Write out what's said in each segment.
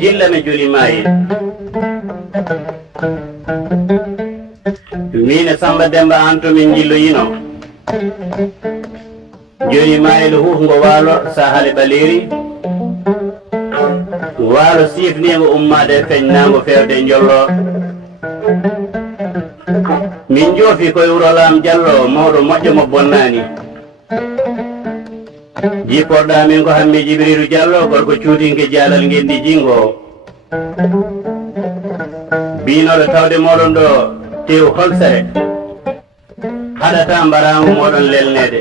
jilla me joli mayi mine Samba Demba Anto min jillo yino joni mayilo hufgo waalo sahale ɓaleri waalo sifnigo ummade feñnago fewde jollo min joofi koye wuro Lam Jallo mawɗo moƴƴo mo bonnani jipporɗa min ko Hammee Jibiril Jallo gorko cuutinke jaalal ngendi jingo binoɗo tawde moɗon ɗo tew holsere haɗata mbarago moɗon lelnede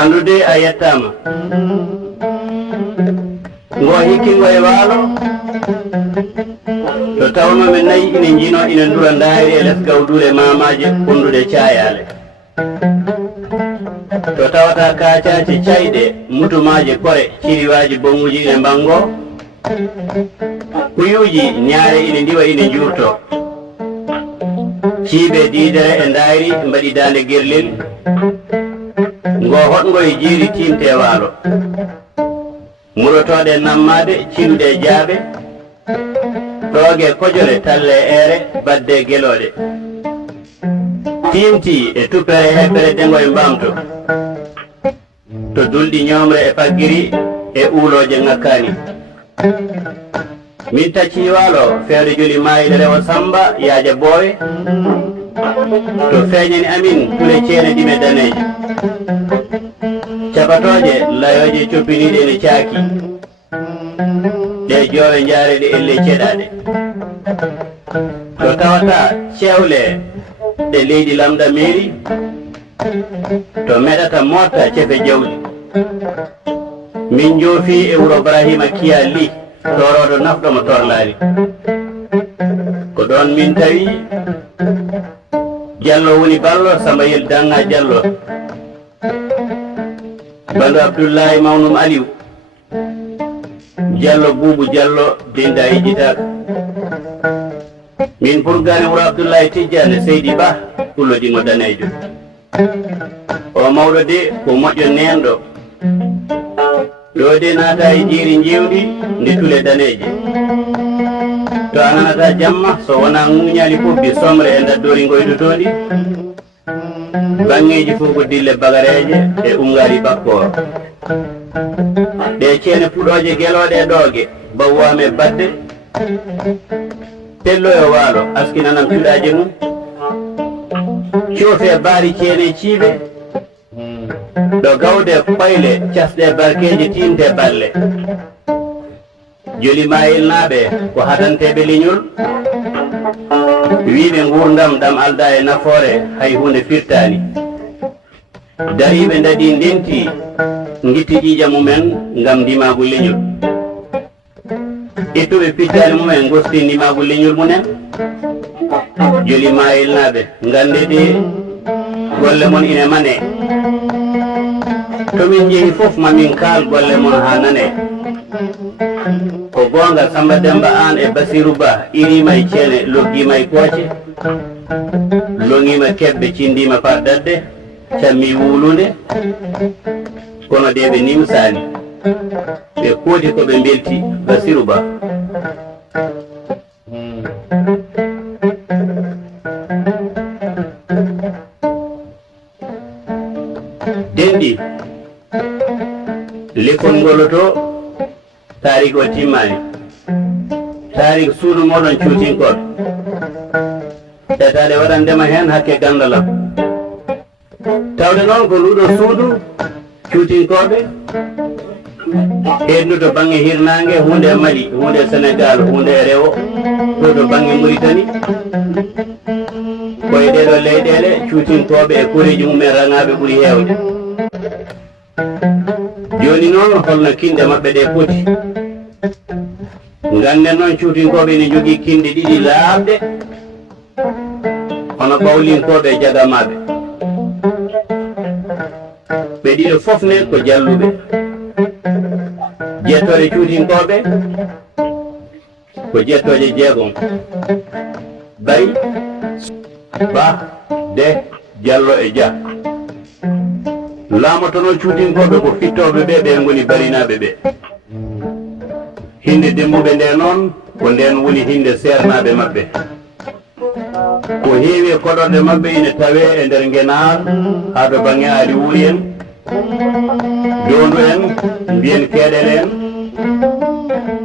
andude a yettama ngo hikkingo e waalo to tawnoɓe nayi ine jino ine dura daari e les gawduɗe mamaje konduɗe cayale to tawata kacace cayɗe mutumaje kore ciriwaji bonguji ine mbango kuyuji ñaare ine ndiwa ine jurto ciiɓe diidere e daari mbaɗi dande gerlel ngo hoɗgo e jiiri timte waalo murotoɗe nammade ciluɗe jaaɓe ɗooge kojole talle eere badde geloɗe timti e tuppere heɓɓere dengo e mbamto to dulɗi ñomre e paggiri e uuloje ŋakkani min tacci waalo fewde joli mayide rewo Samba yaaja boowe to feeñani amin tule ceene ɗime daneje cabatoje layoje coppiniɗe ene caaki ɗe joowe jaareɗe elle ceɗaɗe to tawata cewle ɗe leydi lamɗa mairie to meɗata motta cefe jawdi min joofi e wuro Ibrahima Kiya Ly toroɗo nafɗomo torlari ko ɗon min tawi Jallo woni ballo Samba Yel Danga Jallo ballo Abdoullahi Mawnum Aliou Jallo Boubou Jallo dinda yejjitaka min purgani wuro Abdoullahi Tijjane Seydi Bah kullodimo danejo o mawɗo de ko moƴƴo nenɗo ɗo de naata e jiiri jewɗi ndi tule daneje to a nanata jamma so wona ŋuñali pobbi somre e daddori goytotoɗi bangeji fof ko dille bagareje e ungari bakkoro ɗe ceene puɗoje geloɗe e ɗooge bawwame badde tello e waalo askinanam cuɗaje mum coofe baari ceene ciiɓe ɗo gawde payle casɗe barkeje tinte balle joli mayil naaɓe ko hadanteɓe leñol wiɓe gurdam ɗam alda e nafoore hay hunde firtani dariɓe daɗi ndenti gitti ƴiƴa mumen gam ndimagu leñol ittuɓe pittani mumen gosti ndimagu leñol munen joli mayil naaɓe gande de golle mon ine mane tomin jeehi fof mamin kaal golle mon ha nane ko gonga Samba Demba an e Bassirou Bah irima e ceene loggima e kooce longima keɓɓe cindima par dadde cammi wulunde kono de ɓe nimsani ɓe koodi koɓe belti Bassirou Bah denɗi lekkol ngoloto tarik o timmani tarik suudu moɗon cuutinkoɓe tataɗe waɗandema hen hakke gandalam tawde noon ko nduɗo suudu cuutinkoɓe hendude banggue hirnangue hunde Mali hunde Sénégal hunde rewo to to banggue Mauritanie koye ɗeɗo leyɗele cuutinkoɓe e koreji mumen rangaɓe ɓuuri hewde joni noon holno kinde mabɓe ɗe poti ganden noon cuutinkoɓe ne jogui kinde ɗiɗi laaɓɗe hono ɓawlinkoɓe jagamaɓe ɓe ɗiɗo fof ne ko jalluɓe jettore cuutinkoɓe ko jettoje jeegom Bay Bah De Jallo e Dia laamotono cuutinkoɓe ko fittoɓe ɓe ɓe goni barinaɓe ɓe hinde dembuɓe nde noon ko nden woni hinde sernaɓe mabɓe ko heewi e koɗorɗe mabɓe ine tawe e nder ngenar ha to banggue aali wuuri en dondu en mbiyen keeɗen en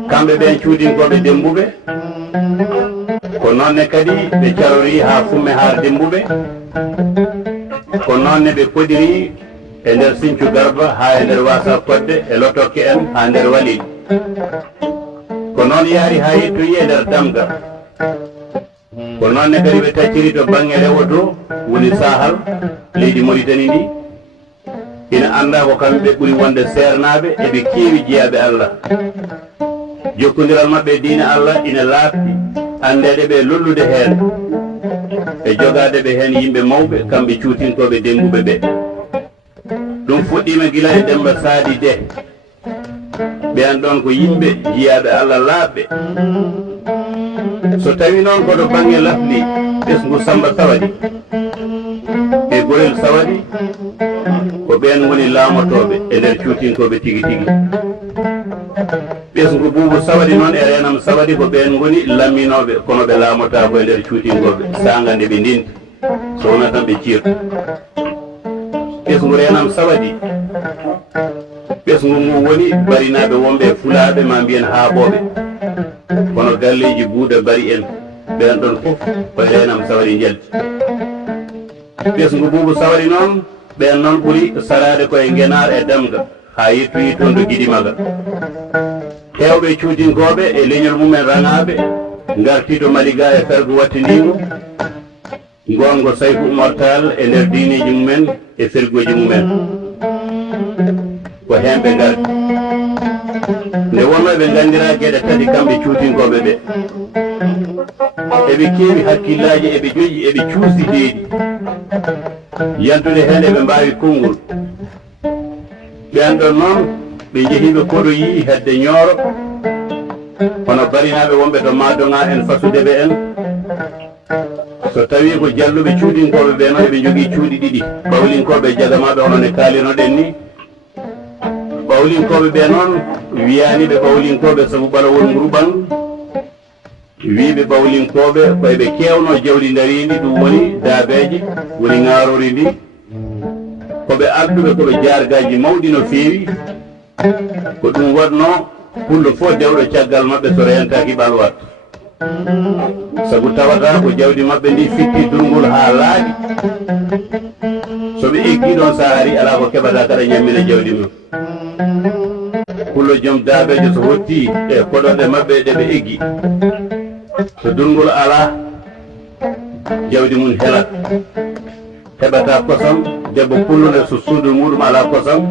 kamɓe ɓen cuudinkoɓe dembuɓe ko noonne kadi ɓe carori ha fumme haar dembuɓe ko noonne ɓe kodiri e nder Sinthiou Garba ha e nder Wasa Kodde e Lotokke en ha nder Walil ko noon yaari ha yettoyi e nder Damga ko noonne kadi ɓe tacciri to banggue rewoto woni sahal leydi Mauritanie ndi ina anda ko kamɓe ɓuuri wonde sernaɓe eɓe keewi jeeyaɓe Allah jokkodiral mabɓe diine Allah ina laaɓi andede ɓe lollude heen e jogade ɓe heen yimɓe mawɓe kamɓe cuutintoɓe dembuɓe ɓe ɗum fuɗɗima gila e Demba Saadi de ɓen ɗon ko yimɓe jiyaɓe Allah laaɓɓe so tawi noon koto banggue lafli ɓesgu Samba Sawadi e Gorel Sawadi ko ɓen woni laamotoɓe e nder cuutintoɓe tigi tigi ɓesgu Buubu Sawadi noon e Renam Sawadi ko ɓen goni lamminoɓe kono ɓe laamota ko e nder cuutinkoɓe saga nde ɓe ndinta so wona tan ɓe ciirta ɓesgu Renam Sawadi ɓesgu ngu woni barinaɓe wonɓe Fulaɓe ma mbiyen haaɓoɓe kono galleji Buuda Bari en ɓen ɗon fof ko Renam Sawadi jalti ɓesgu Buubu Sawadi noon ɓen noon ɓuuri sarade koye Ngenar e Damga ha yettoyi toon to Guidimaga hewɓe cuudinkoɓe e leñol mumen rangaɓe garti to Maliga e fergo wattindigo gongo Sayfu Oumar Tall e nder diineji mumen e fergoji mumen ko hen ɓe garti nde wonno ɓe gandira gueɗe tati kamɓe cuutinkoɓe ɓe eɓe keewi hakkillaji eɓe joƴi eɓe cuusdi deeɗi yantude hen eɓe mbawi konngol ɓen ɗon noon ɓe jeehiɓe koɗoyi hedde Nioro hono barinaɓe wonɓe to Madonga en Fasudeɓe en so tawi ko jalluɓe cuudinkoɓe ɓe noon eɓe jogui cuuɗi ɗiɗi ɓawlinkoɓe jagamaɓe hono ne kalinoɗen ni ɓawlinkoɓe ɓe noon wiyani ɓe ɓawlinkoɓe saabu ɓalawol nguru ɓan wiɓe ɓawlinkoɓe koyeɓe kewno jawdi darindi ɗum woni daabeje woni ŋarori ndi koɓe arduɓe koɓe jargaji mawɗi no feewi ko ɗum waɗno pullo fof dewɗo caggal mabɓe so rentaki ɓalwat sabu tawata ko jawdi mabɓe ndi fitti durngol ha laaɓi soɓe eggi ɗon sa ari ala ko keɓata kada ñammina jawdi mum pullo joom daabejo so hotti e koɗoɗe mabɓe ɗeɓe eggi so durngol ala jawdi mum helat heɓata kosam debbo pullude so suudu muɗum ala kosam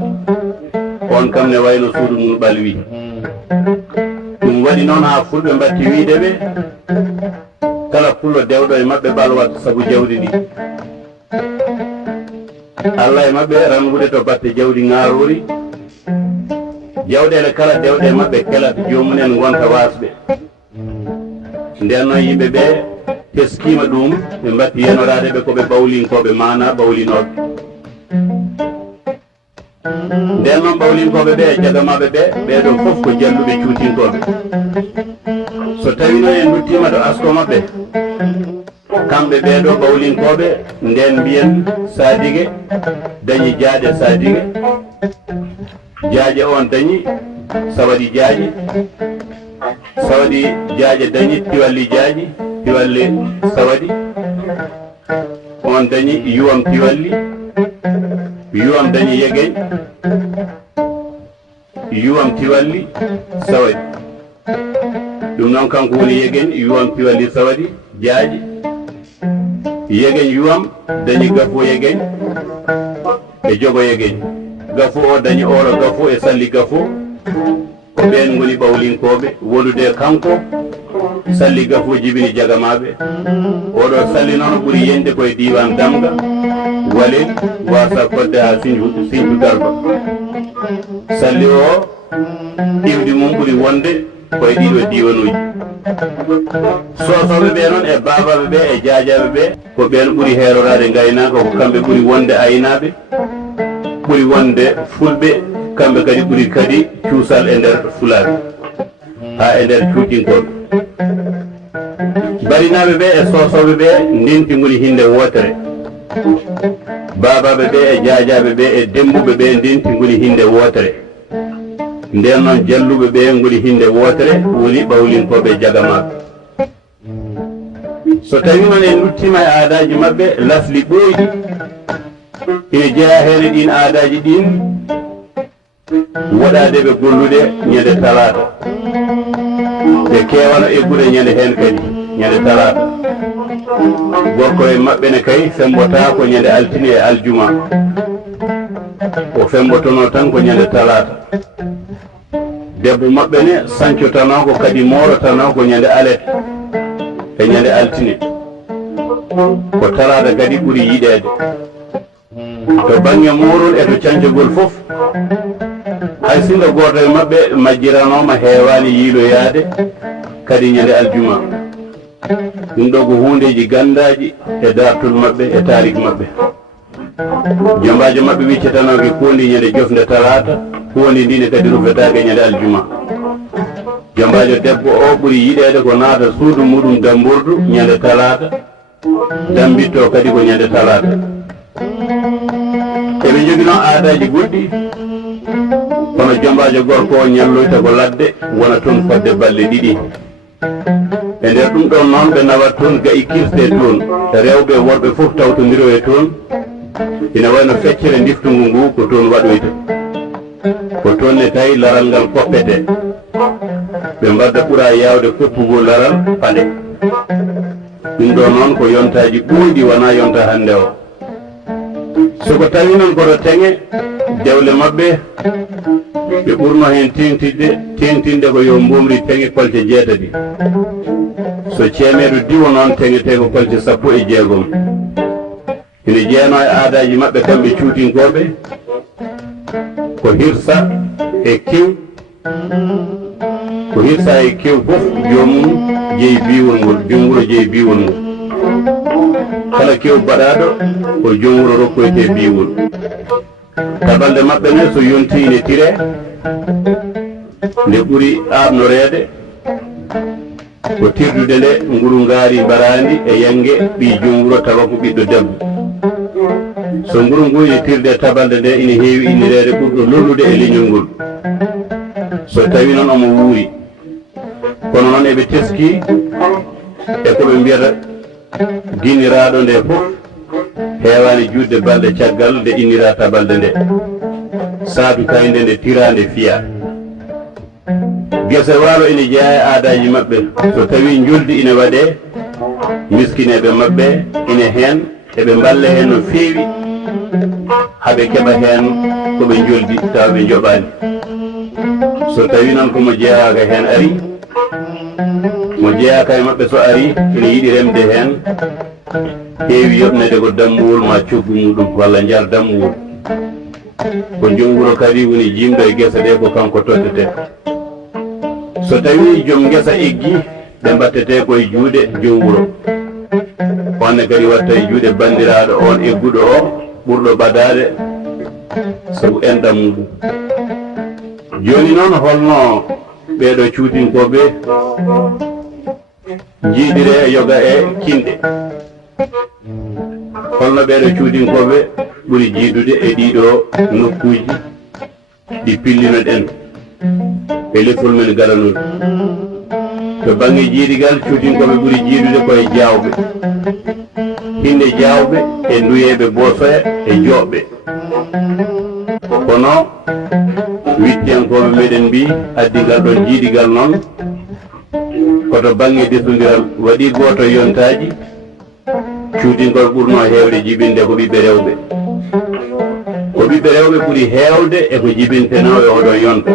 on kam ne wayno suudu mum ɓalwi ɗum waɗi noon ha fulɓe mbatti wiide ɓe kala pullo dewɗo e mabɓe ɓalwat saabu jawdi ndi Allah e mabɓe rangude to batte jawdi ŋarori jawɗele kala dewɗe mabɓe kelat jomumen gonta wasɓe nden noon yimɓe ɓe teskima ɗum ɓe mbatti yenorade ɓe koɓe ɓawlinkoɓe mana ɓawlinoɓe nden noon ɓawlinkoɓe ɓe e jagamaɓe ɓe ɓeɗo foof ko jalluɓe cuutinkoɓe so tawi noon en duttima ɗo asko mabɓe kamɓe ɓeɗo ɓawlinkoɓe nden mbiyen Sadige dañi jaaƴe Sadige jaaƴe on dañi Sawadi jaaƴe Sawadi jaaƴe dañi Tiwalli jaaƴe Tiwalli Sawadi on dañi Yuwam Tiwalli Yuwam dañi Yegeñ Yuwam Tiwalli Sawadi ɗum noon kanko woni Yegeñ Yuwam Tiwalli Sawadi jaaƴe Yegeñ Yuwam dañi Gafo Yegeñ e Jogo Yegeñ Gafo o dañi Oro Gafo e Salli Gafo ko ɓen goni ɓawlinkoɓe wolude kanko Salli Gafo jibini jagamaɓe oɗo Salli noon ɓuuri yende koye diwan Damga Walel Wasa Kodde ha Sinthiou Garba Salli o iwdi mum ɓuuri wonde koye ɗiɗo diwanuji sosoɓe ɓe noon e babaɓe ɓe e jajaɓe ɓe ko ɓen ɓuuri herorade gaynaka ko kamɓe ɓuuri wonde aynaɓe ɓuuri wonde fulɓe kamɓe kadi ɓuuri kadi cuusal e nder Fulaɓe ha e nder cuutinkoɓe barinaɓe ɓe e sosoɓe ɓe ndinti ngoni hinde wotere babaɓe ɓe e jajaɓe ɓe e dembuɓe ɓe ndinti ngoni hinde wotere nden noon jalluɓe ɓe ngoni hinde wotere woni ɓawlinkoɓe jagamaɓe so tawi noon en duttima e aadaji mabɓe lasli ɓooyɗi ina jeeya hene ɗin aadaji ɗin woɗade ɓe gollude ñande talata ɓe kewano eggude ñande hen kadi ñande talata gorko e mabɓe ne kay fembota ko ñande altine e aljuma o fembotono tan ko ñande talata debbo mabɓe ne sancotano ko kadi morotano ko ñande alet e ñande altine ko talata kadi ɓuuri yiɗede to bange morol e to cancogol fof hay sinno goto e mabɓe majjiranoma heewani yiiloyade kadi ñande aljuma ɗum ɗo ko hundeji gandaji e dartol mabɓe e tarik mabɓe jombajo mabɓe wiccetanoɓe kundi ñande jofde talata kundi ndine kadi rufetake ñande aljuma jombajo debbo o ɓuuri yiɗede ko naata suudu muɗum damburdu ñande talata dambitto kadi ko ñande talata eɓe jogui noon aadaji goɗɗi kono jombajo gorko o ñalloyta ko ladde wona toon fodde balɗe ɗiɗi e nder ɗum ɗon noon ɓe nawat toon gayi kirste toon rewɓe worɓe fof tawtodiro e toon ina wayno feccere ndiftungu ngu ko toon waɗoyta ko toon ne tawi laral ngal koppete ɓe mbadda ɓuura yawde koppugo laral paɗe ɗum ɗo noon ko yontaji ɓuyɗi wona yonta hande o soko tawi noon koto teŋe dewle mabɓe ɓe ɓurno hen tengtinde ko yo mbomri teŋe kolte jeetati so ceemeɗo diwo noon teŋete ko kolte 16 ina jeeyano e aadaji mabɓe kamɓe cuutinkoɓe ko hirsa e kew ko hirsa e kew fof jomum jeeyi biwol ngol jom wuuro jeeyi biwol ngol kala kew baɗaɗo ko jom wuuro rokkoyte biwol tabalde mabɓe ne so yonti ine tire nde ɓuuri arnorede ko tirdude nde nguru ngaari mbarandi e yangue ɓi jom wuuro tawa ko ɓiɗɗo debbo so nguru ngu ine tirde tabalde nde ine heewi innirede ɓurɗo lollude e leñol ngol so tawi noon omo wuuri kono noon eɓe teski e koɓe mbiyata guiniraɗo nde fof heewani judde balɗe caggal nde innira tabalde nde saatu kayinde nde tirande fiya gese waalo ine jeeya e aadaji mabɓe so tawi juldi ine waɗe miskineɓe mabɓe ine hen eɓe mballe hen no feewi haɓe keɓa hen koɓe joldi tawa ɓe joɓani so tawi noon komo jeeyaka hen ari mo jeeyaka e mabɓe so ari ine yiiɗi remde hen heewi yoɓnede ko dammuwol ma coggu muɗum walla jar dammuwol ko joom wuuro kadi woni jimɗo e guesa ɗe ko kanko tottete so tawi joom guesa eggi ɓe mbattete koye juuɗe joom wuuro onne kadi watta e juuɗe bandiraɗo on egguɗo o ɓurɗo ɓadade sabu enɗam muɗum joni noon holno ɓeɗo cuutinkoɓe jiiɗire e yoga e kinɗe holno ɓeɗo cuutinkoɓe ɓuuri jiidude e ɗiɗo nokkuji ɗi pillinoɗen e lekkol men galanol to banggue jiiɗigal cuutinkoɓe ɓuuri jiidude koye jawɓe hinde jawɓe e nduyeɓe bosoya e joɓɓe kono wittiyankoɓe meɗen mbi addigal ɗon jiiɗigal noon koto banggue desodiral waɗi goto yontaji cuutinkoɓe ɓurno hewde jibinde ko ɓiɓɓe rewɓe ko ɓiɓɓe rewɓe ɓuuri hewde e ko jibintenoɓe oɗon yonta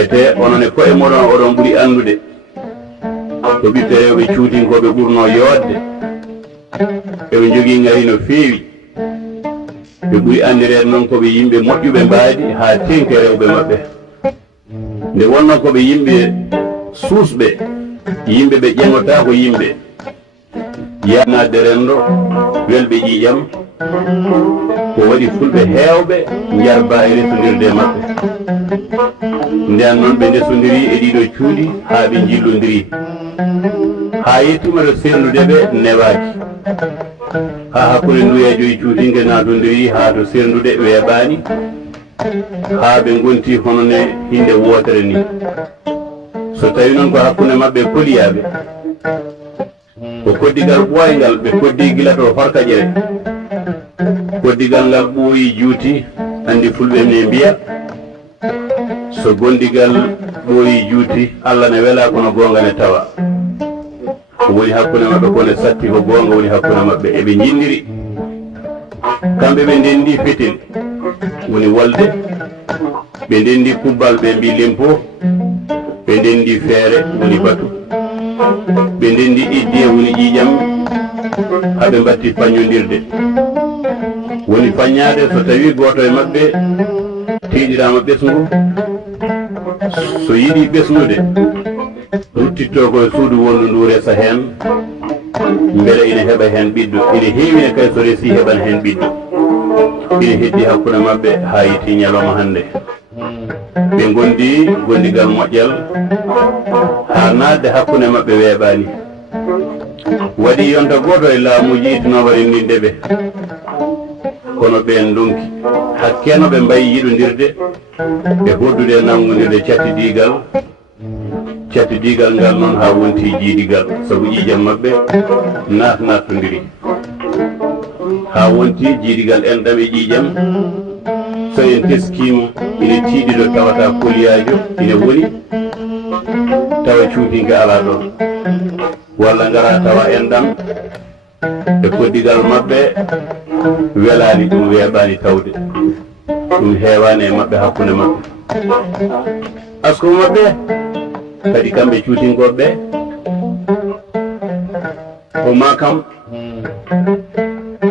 ete onon e koye moɗon oɗon ɓuuri andude ko ɓiɓɓe rewɓe cuutinkoɓe ɓurno yodde eɓe jogui ngari no feewi ɓe ɓuuri andirede noon koɓe yimɓe moƴƴuɓe mbaadi ha tenke rewɓe mabɓe nde wonno koɓe yimɓe suusɓe yimɓe ɓe ƴeŋota ko yimɓe yanade rendo welɓe ƴiƴam ko waɗi fulɓe heewɓe jarba e resondirde maɓɓe nden noon ɓe ndesondiri e ɗiɗo cuuɗi haa ɓe jillondiri haa yettuma to serndude ɓe newaki haa hakkunde nduyejo e cuutinge natondiri haa to serndude weeɓani haa ɓe gonti hono ne hinde wootere ni so tawi noon ko hakkunde maɓɓe koliyaɓe ko koddigal ɓooyngal ɓe koddi gila to horkaƴere koddigal ngal ɓooyi juuti andi fulɓe ne mbiya so gondigal ɓooyi juuti Allah ne wela kono goonga ne tawa ko woni hakkunde maɓɓe kone satti ko goonga woni hakkunde maɓɓe eɓe jinniri kamɓe ɓe ndendi fetel woni wolde ɓe ndendi kubbal ɓe mbi lempo ɓe ndendi feere woni batu ɓe ndendi iddiye woni ƴiƴam haɓe mbatti pañodirde woni paññade so tawi goto e maɓɓe tiiɗirama ɓesngu so yiɗi ɓesnude ruttitto koye suudu wondu ndu resa hen beele ina heɓa hen ɓiɗɗo ina heewine kay so resi heɓan hen ɓiɗɗo ina heddi hakkude maɓɓe ha yitti ñalawma hande ɓe gondi gondigal moƴƴal ha nadde hakkude maɓɓe weeɓani waɗi yonta goto e laamuji itinoɓe rendinde ɓe kono ɓen donki hakkeno ɓe mbayi yiɗodirde e hoddude nangodirde cattidigal ngal noon ha wonti jiidigal sabu ƴiƴam maɓɓe nattodiri ha wonti jiidigal enɗam e ƴiƴam so en teskima ina tiiɗiɗo tawata koliyajo ina woni tawa cuutinga ala ɗon walla ngara tawa enɗam e koddigal maɓɓe welani ɗum weeɓani tawde ɗum heewani e maɓɓe hakkunde maɓɓe asko maɓɓe kadi kamɓe cuutinkoɓe ko ma kam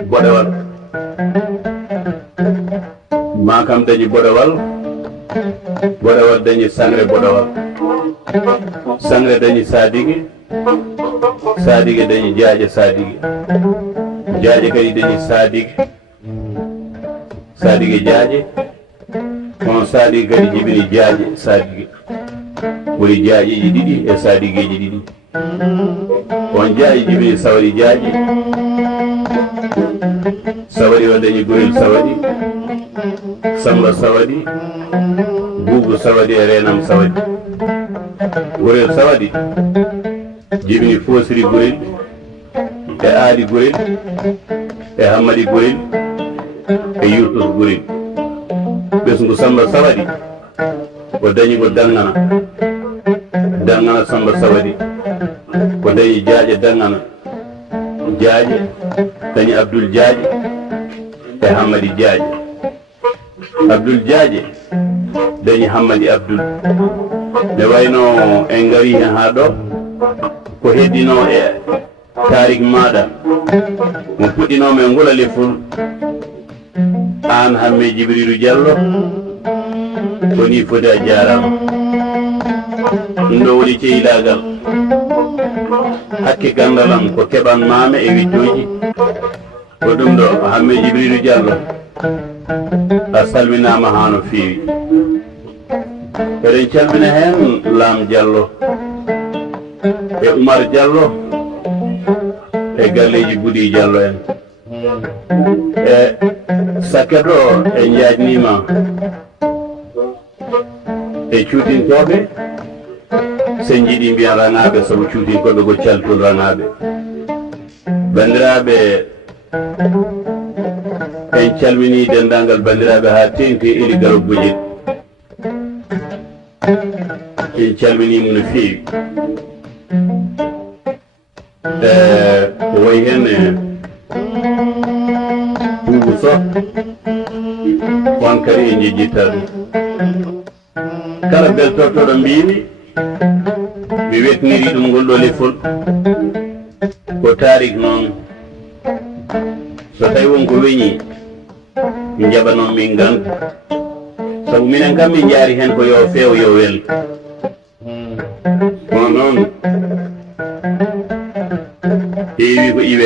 boɗewal ma kam dañi boɗewal dañi sangre boɗewal sangre dañi sadige dañi jaaje kadi dañi sadige jaaje on sadige kadi jibini jaaje sadige woni jaajeji ɗiɗi e sadigeji ɗiɗi on jaaje jibini sawari jaaje sawari o dañi gorel sawadi samba sawadi buubu sawadi e renam sawadi gorel sawadi jibini foosiri gorel e aali gorel e hammadi gorel e yurtos gorel ɓesngu samba sawadi o dañi ko dangana samba sawadi ko dañi jaaje dangana jaaje dañi abdoul jaaje e hammadi jaaje abdoul jaaje dañi hammadi abdoul ne wayno en gari hen ha ɗo ko heddino e tarik maɗa mo puɗɗinoma e ngula lefol an Hammee Jibirilu Jallo woni foti a jarama ɗum ɗo woni cehilagal hakke gandalam ko keɓan mame e widdoji ko ɗum ɗo Hammee Jibirilu Jallo a salminama ha no fewi eɗen calmina hen Lam Jallo e Oumar Jallo e galleji Budi Jallo en e sakket o e jaajnima e cuutintoɓe sen jiiɗi mbiyan rangaɓe saabu cuutinkoɓe ko caltol rangaɓe bandiraɓe en calmini dendagal bandiraɓe ha tengti ili garobbuji en calminimo no fewi ko wayi hen Buubu Sow on kadi en jejjitta ɗum kala beltortoɗo mbimi mi wetniri ɗum ngol ɗo lefol ko tarik noon so tawi wonko weñi mi jaɓanon min gandu sabu minen kam min jaari hen ko yo feew yo wel kono noon heewi ko iwe